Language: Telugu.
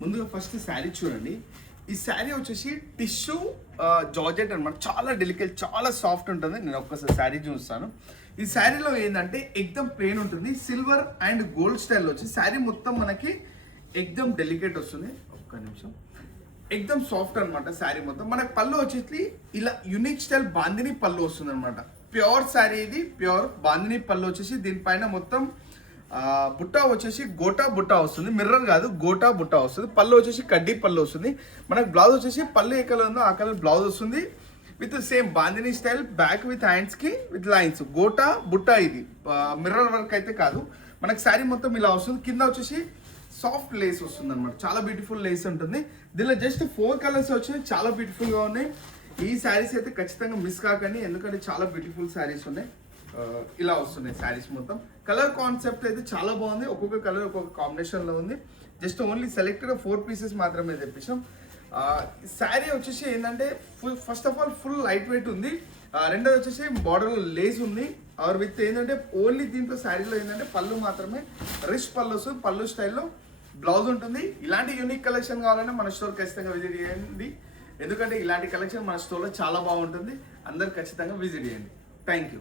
ముందుగా ఫస్ట్ శారీ చూడండి. ఈ శారీ వచ్చేసి టిష్యూ జార్జెట్ అనమాట. చాలా డెలికేట్, చాలా సాఫ్ట్ ఉంటుంది. నేను ఒక్కసారి శారీ చూస్తాను. ఈ శారీలో ఏంటంటే ఎక్దమ్ ప్లెయిన్ ఉంటుంది. సిల్వర్ అండ్ గోల్డ్ స్టైల్లో వచ్చి శారీ మొత్తం మనకి ఎక్దమ్ డెలికేట్ వస్తుంది. ఒక్క నిమిషం. ఎక్దమ్ సాఫ్ట్ అనమాట శారీ మొత్తం. మనకి పళ్ళు వచ్చేసి ఇలా యునిక్ స్టైల్ బాందిని పళ్ళు వస్తుంది అనమాట. ప్యూర్ శారీ ఇది, ప్యూర్ బాందిని పళ్ళు వచ్చేసి దీనిపైన మొత్తం బుట్టా వచ్చేసి గోటా బుట్టా వస్తుంది. మిర్రర్ కాదు, గోటా బుట్టా వస్తుంది. పళ్ళు వచ్చేసి కడ్డీ పళ్ళు వస్తుంది. మనకు బ్లౌజ్ వచ్చేసి పళ్ళు ఏ కలర్ ఉందో ఆ కలర్ బ్లౌజ్ వస్తుంది. With same bandhani style, back with హ్యాండ్స్కి విత్ లైన్స్. గోటా బుట్టా ఇది మిర్రర్ వర్క్ అయితే కాదు. మనకు శారీ మొత్తం ఇలా వస్తుంది. కింద వచ్చేసి సాఫ్ట్ లేస్ వస్తుంది అనమాట. చాలా బ్యూటిఫుల్ లేస్ ఉంటుంది. దీనిలో జస్ట్ 4 కలర్స్ వచ్చినాయి, చాలా బ్యూటిఫుల్గా ఉన్నాయి. ఈ శారీస్ అయితే ఖచ్చితంగా మిస్ కాకండి, ఎందుకంటే చాలా బ్యూటిఫుల్ శారీస్ ఉన్నాయి. ఇలా వస్తున్నాయి శారీస్ మొత్తం. కలర్ కాన్సెప్ట్ అయితే చాలా బాగుంది. ఒక్కొక్క కలర్ ఒక్కొక్క కాంబినేషన్లో ఉంది. జస్ట్ ఓన్లీ సెలెక్టెడ్ 4 పీసెస్ మాత్రమే తెప్పించాం. శారీ వచ్చేసి ఏంటంటే first of all full light weight ఉంది. రెండోది వచ్చేసి బార్డర్ లేస్ ఉంది. ఆర్ విత్ ఏంటంటే ఓన్లీ దీంట్లో శారీలో ఏంటంటే పళ్ళు మాత్రమే రిచ్ పళ్ళు వస్తుంది. పళ్ళు స్టైల్లో బ్లౌజ్ ఉంటుంది. ఇలాంటి యూనిక్ కలెక్షన్ కావాలంటే మన స్టోర్ ఖచ్చితంగా విజిట్ చేయండి, ఎందుకంటే ఇలాంటి కలెక్షన్ మన స్టోర్లో చాలా బాగుంటుంది. అందరు ఖచ్చితంగా విజిట్ చేయండి. Thank you.